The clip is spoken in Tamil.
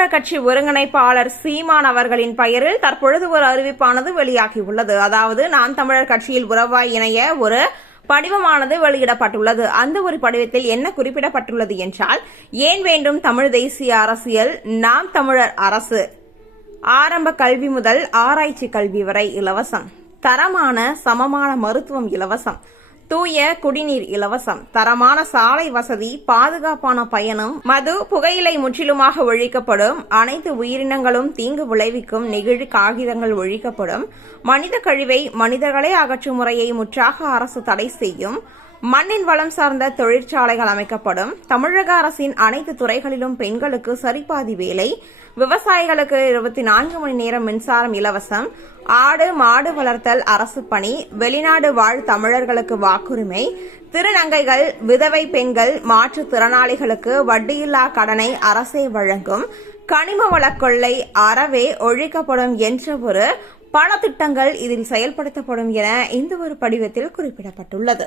தமிழர் கட்சி ஒருங்கிணைப்பாளர் சீமான் அவர்களின் பெயரில் தற்பொழுது ஒரு அறிவிப்பானது வெளியாகியுள்ளது. அதாவது நாம் தமிழர் கட்சியில் உறவாய் இணைய ஒரு படிவமானது வெளியிடப்பட்டுள்ளது. அந்த ஒரு படிவத்தில் என்ன குறிப்பிடப்பட்டுள்ளது என்றால், ஏன் வேண்டும் தமிழ் தேசிய அரசியல், நாம் தமிழர் அரசு, ஆரம்ப கல்வி முதல் ஆராய்ச்சி கல்வி வரை இலவசம், தரமான சமமான மருத்துவம் இலவசம், தூய குடிநீர் இலவசம், தரமான சாலை வசதி, பாதுகாப்பான பயணம், மது புகையிலை முற்றிலுமாக ஒழிக்கப்படும், அனைத்து உயிரினங்களும் தீங்கு விளைவிக்கும் நெகிழி காகிதங்கள் ஒழிக்கப்படும், மனித கழிவை மனிதர்களே அகற்றும் முறையை முற்றாக அரசு தடை செய்யும், மண்ணின் வளம் சார்ந்த தொழிற்சாலைகள் அமைக்கப்படும், தமிழக அரசின் அனைத்து துறைகளிலும் பெண்களுக்கு சரிபாதி வேலை, விவசாயிகளுக்கு 24 மணி நேரம் மின்சாரம் இலவசம், ஆடு மாடு வளர்த்தல் அரசு பணி, வெளிநாடு வாழ் தமிழர்களுக்கு வாக்குரிமை, திருநங்கைகள், விதவை பெண்கள், மாற்றுத்திறனாளிகளுக்கு வட்டியில்லா கடனை அரசே வழங்கும், கனிம வள கொள்ளை அறவே ஒழிக்கப்படும் என்ற ஒரு பல திட்டங்கள் இதில் செயல்படுத்தப்படும் என இந்த ஒரு படிவத்தில் குறிப்பிடப்பட்டுள்ளது.